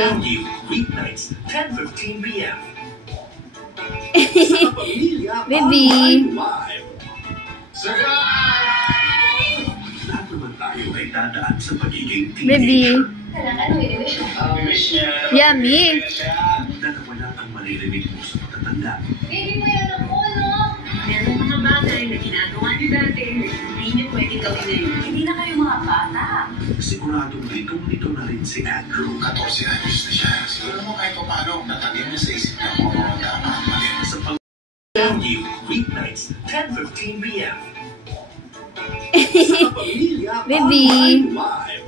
You weeknights, 10:15 p.m. Baby. Live. Lahat naman tayo ay dadaan sa pagiging Baby. teenager. Yummy. Na nawala ang maririnig mo sa pagtatanda. Baby, may alam ko, no? Meron mga bagay na ginagawa niyo dati. Hindi niyo pwede gawin ngayon. Hindi na kayo mga bata. Siguradong litong-lito na rin si Andrew. 14 años na siya. Siguro mo kahit pa paano, natagin niya sa isip niya kung ano ang kakamali. Sa You weeknights, 10:15 p.m. Baby. Live.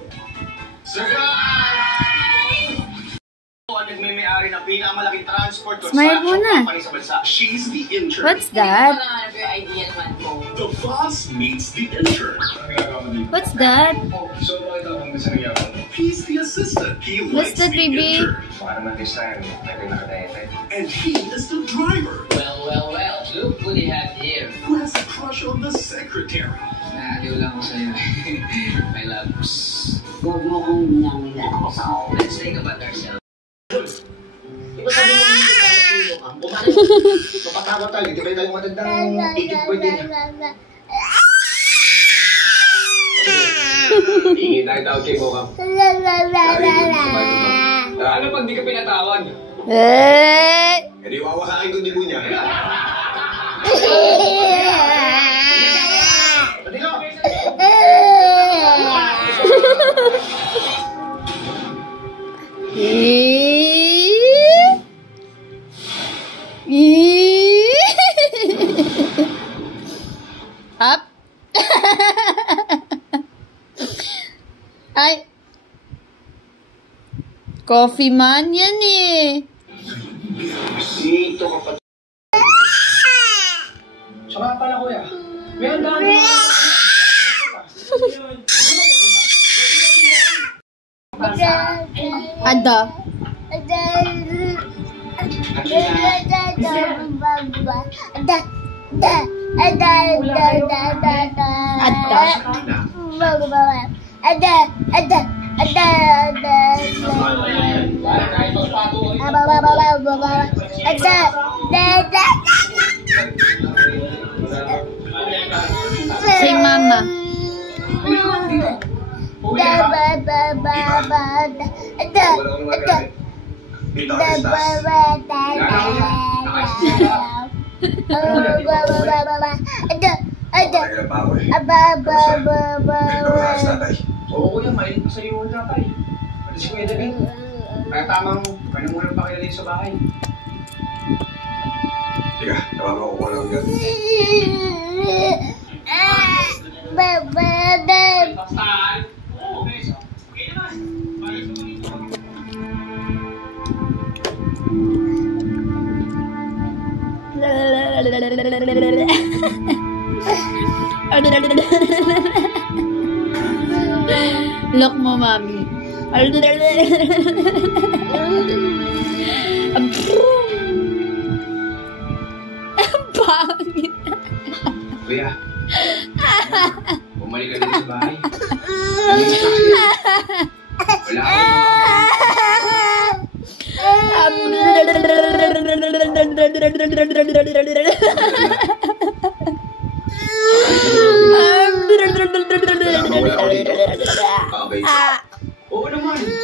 Nagmay-ari ng pinakamalaking transport Smile muna. company sa bansa. She's the intern. What's that? The boss meets the intern. What's that? So, makita kong gusto niya ako. He's the assistant. He What's likes that, the baby? intern. Para naman this time, may nakadayete. And he is the driver Well, look who they have here. who has a crush on the secretary. Naaliw lang ko sa'yo. My loves. Huwag mo kong minamilan. Let's think about ourselves. Di ba sabi mo hindi ka tulong ka? Bumalik. Mapatawa tayo. Di ba tayong matandang ikit pwede niya? Ingin tayo tawag kay Mokam. Ano pag di ka pinatawag? Eh. E di wawasakin ko di mo niya. Up. Ay. Coffee man yan eh. Sito ka pa. Saka pala kuya. May andahan mo. Ada. Say mama. Dito ka estás. Tagal pa ako eh. Dito ka sa tatay. Oo kuya, mahilig pa sa iyo ang tatay. Pati si Kuya David. Kaya tamang, kaya muna pa kayo dito sa bahay. Teka, tawagan ko lang yan. Look mo, mami. Ang pangit. Kuya, bumalik ka dito sa bahay. Wala Oo naman. Hindi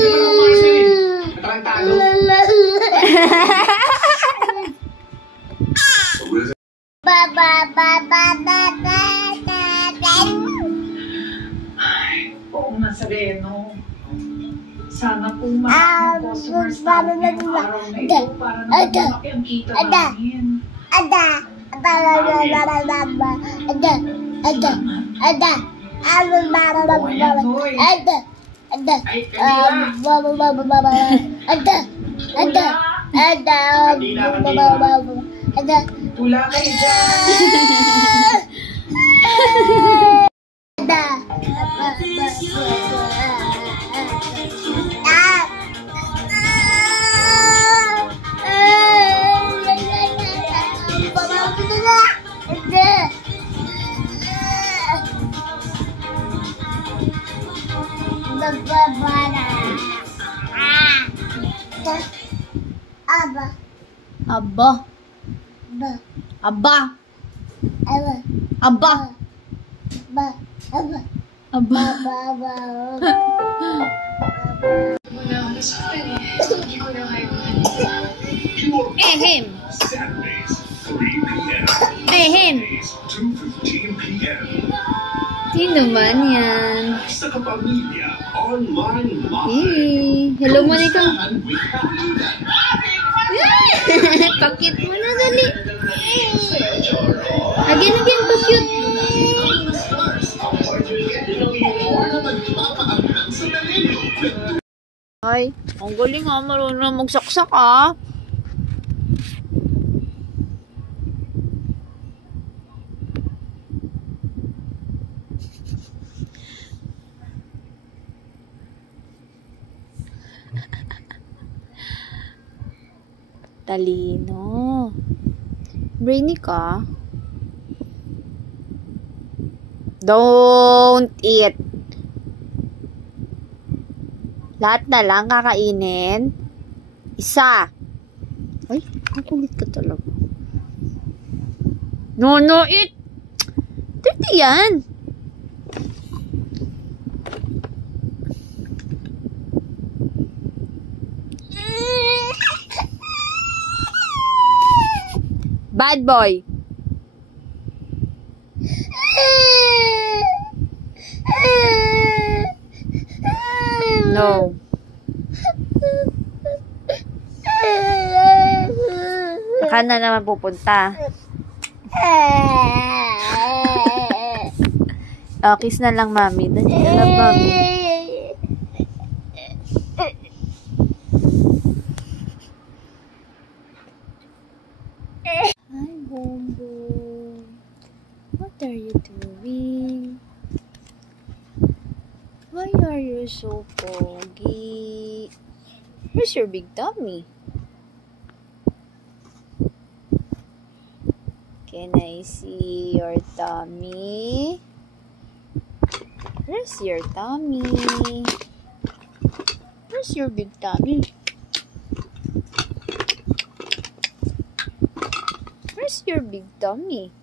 naman ako mahal sa'yo eh. Matarantado. Oo nga, Sereno. Sana po maraming customers namin ngayong araw na ito para naman lumaki ang kita namin. Tula kayo dyan. Bye-bye. Aba. Aba. Aba. Aba. Ehem. Saturdays, 3 p.m. Ehem. Sundays, 2:15 p.m. Sino man yan? Sa Kapamilya Online Live. Hello, Monica. Kumustahan with Kapamilya. Pakit mo na, dali. Again, pakit. Ay, ang galing ha. Marunong magsaksak ha. Talino. Brainy ka. Don't eat. Lahat na lang kakainin. Isa. Ay, nakulit ka talaga. No, eat. Dirty yan. Bad boy. No. Saan na naman pupunta? Oh, kiss na lang, mami. Dali na lang, mami. Hi, Bombo. What are you doing? Why are you so foggy? Where's your big tummy? Can I see your tummy? Where's your tummy? Where's your big tummy? Where's your big tummy?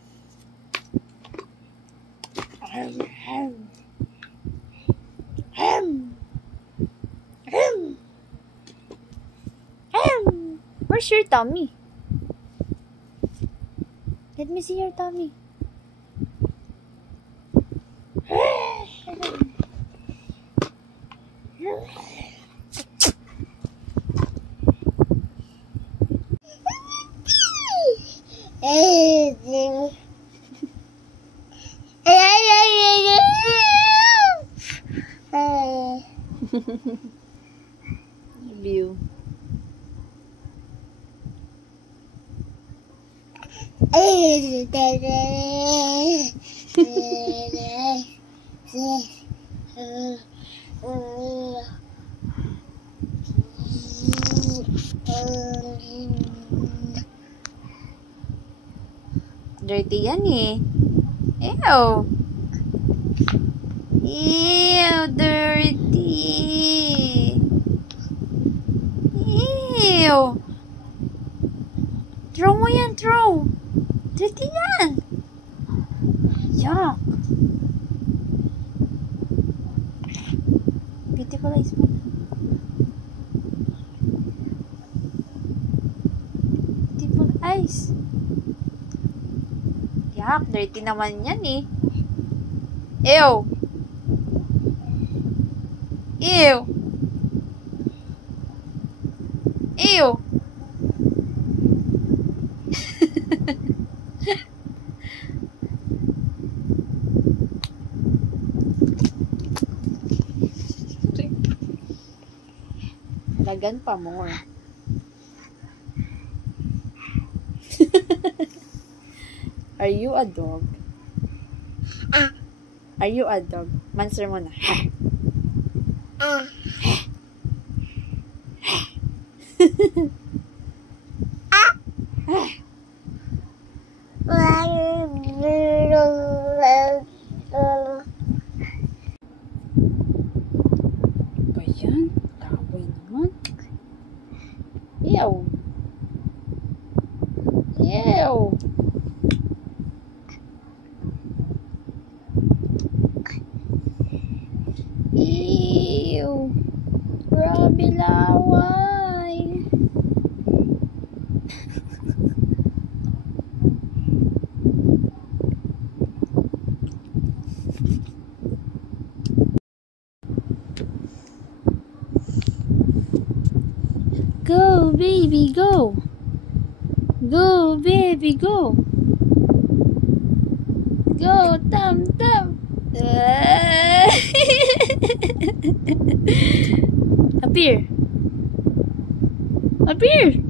Where's your tummy? Let me see your tummy. View. Dirty yan eh. Ew. Ew, dirty. Ew. Throw mo yan, throw. Dirty yan. Yuck. Beautiful eyes mo. Beautiful eyes. Yuck, dirty naman yan eh. Ew. Ew. Ew. Lagan pa more. Are you a dog? Are you a dog? Manswer mo na. Ba yan? Taway naman. Ew. laway. Go, baby, go. Go, baby, go. Go, Tam Tam. Appear. Appear.